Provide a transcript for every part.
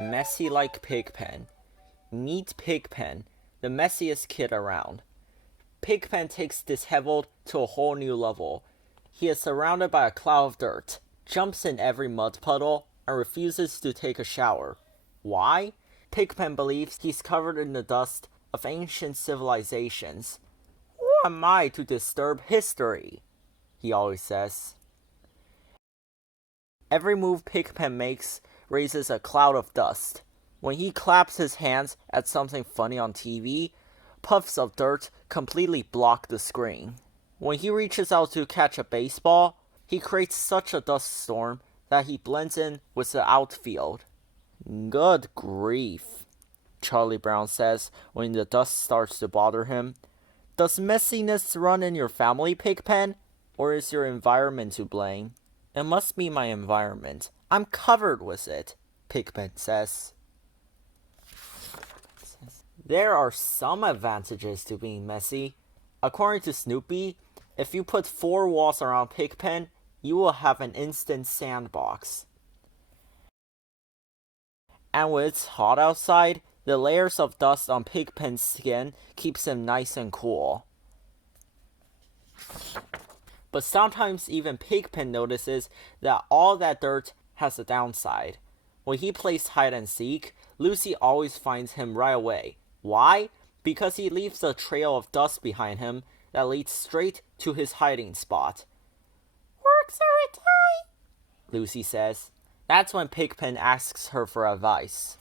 Messy like Pigpen. Meet Pigpen, the messiest kid around. Pigpen takes disheveled to a whole new level. He is surrounded by a cloud of dirt, jumps in every mud puddle, and refuses to take a shower. Why? Pigpen believes he's covered in the dust of ancient civilizations. Who am I to disturb history? He always says. Every move Pigpen makes raises a cloud of dust. When he claps his hands at something funny on TV, puffs of dirt completely block the screen. When he reaches out to catch a baseball, he creates such a dust storm that he blends in with the outfield. Good grief, Charlie Brown says when the dust starts to bother him. Does messiness run in your family, Pigpen? Or is your environment to blame? It must be my environment. I'm covered with it, Pigpen says. There are some advantages to being messy. According to Snoopy, if you put 4 walls around Pigpen, you will have an instant sandbox. And when it's hot outside, the layers of dust on Pigpen's skin keeps him nice and cool. But sometimes even Pigpen notices that all that dirt has a downside. When he plays hide and seek, Lucy always finds him right away. Why? Because he leaves a trail of dust behind him that leads straight to his hiding spot. Works every time, Lucy says. That's when Pigpen asks her for advice.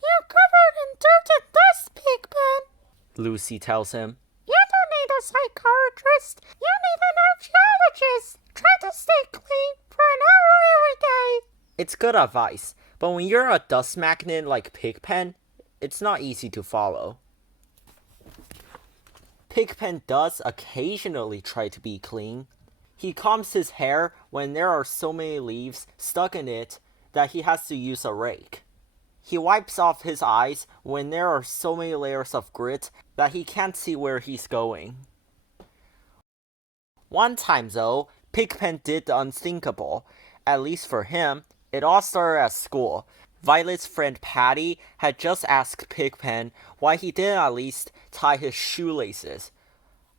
You're covered in dirt and dust, Pigpen, Lucy tells him. You don't need a psychiatrist. You need an archaeologist. Try to stay clean for an hour every day. It's good advice, but when you're a dust magnet like Pigpen, it's not easy to follow. Pigpen does occasionally try to be clean. He combs his hair when there are so many leaves stuck in it that he has to use a rake. He wipes off his eyes when there are so many layers of grit that he can't see where he's going. One time though, Pigpen did the unthinkable. At least for him, it all started at school. Violet's friend Patty had just asked Pigpen why he didn't at least tie his shoelaces.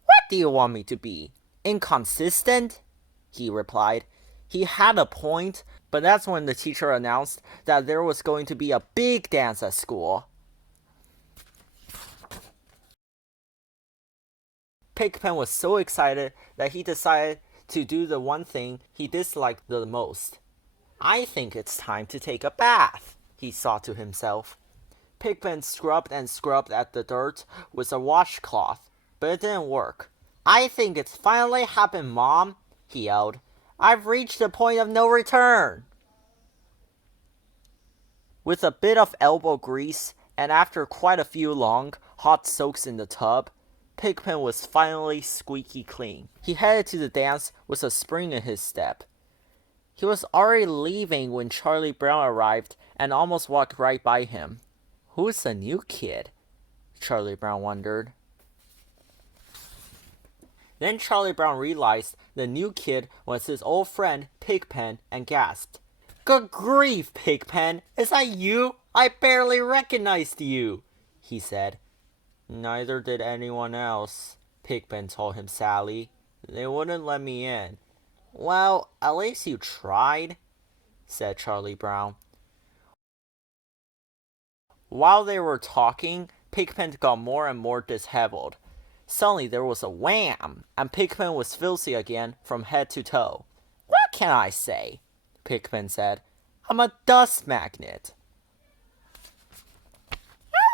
What do you want me to be? Inconsistent? He replied. He had a point, but that's when the teacher announced that there was going to be a big dance at school. Pigpen was so excited that he decided to do the one thing he disliked the most. I think it's time to take a bath, he thought to himself. Pigpen scrubbed and scrubbed at the dirt with a washcloth, but it didn't work. I think it's finally happened, Mom, he yelled. I've reached the point of no return. With a bit of elbow grease, and after quite a few long, hot soaks in the tub, Pigpen was finally squeaky clean. He headed to the dance with a spring in his step. He was already leaving when Charlie Brown arrived and almost walked right by him. Who's the new kid? Charlie Brown wondered. Then Charlie Brown realized the new kid was his old friend Pigpen and gasped. Good grief, Pigpen! Is that you? I barely recognized you, he said. Neither did anyone else, Pigpen told him sadly. They wouldn't let me in. Well, at least you tried, said Charlie Brown. While they were talking, Pigpen got more and more disheveled. Suddenly there was a wham, and Pigpen was filthy again from head to toe. What can I say? Pigpen said. I'm a dust magnet. You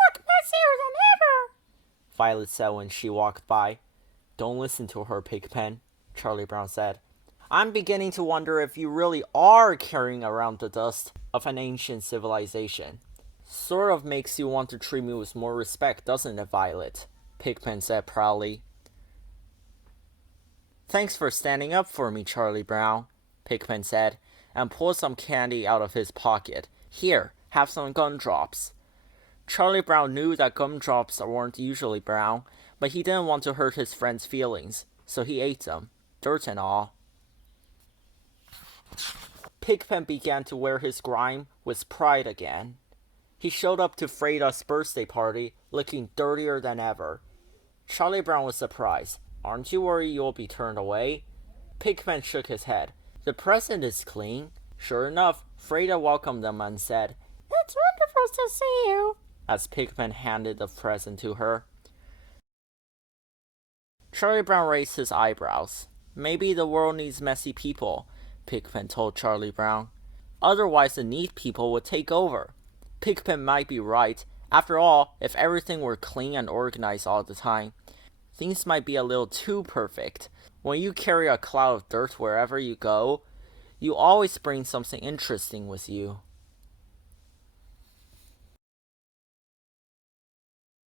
look messier than ever, Violet said when she walked by. Don't listen to her, Pigpen, Charlie Brown said. I'm beginning to wonder if you really are carrying around the dust of an ancient civilization. Sort of makes you want to treat me with more respect, doesn't it, Violet? Pigpen said proudly. Thanks for standing up for me, Charlie Brown, Pigpen said, and pulled some candy out of his pocket. Here, have some gumdrops. Charlie Brown knew that gumdrops weren't usually brown, but he didn't want to hurt his friend's feelings, so he ate them, dirt and all. Pigpen began to wear his grime with pride again. He showed up to Freda's birthday party looking dirtier than ever. Charlie Brown was surprised. Aren't you worried you'll be turned away? Pigpen shook his head. The present is clean. Sure enough, Freda welcomed them and said, It's wonderful to see you, as Pigpen handed the present to her. Charlie Brown raised his eyebrows. Maybe the world needs messy people, Pigpen told Charlie Brown. Otherwise the neat people would take over. Pigpen might be right. After all, if everything were clean and organized all the time, things might be a little too perfect. When you carry a cloud of dirt wherever you go, you always bring something interesting with you.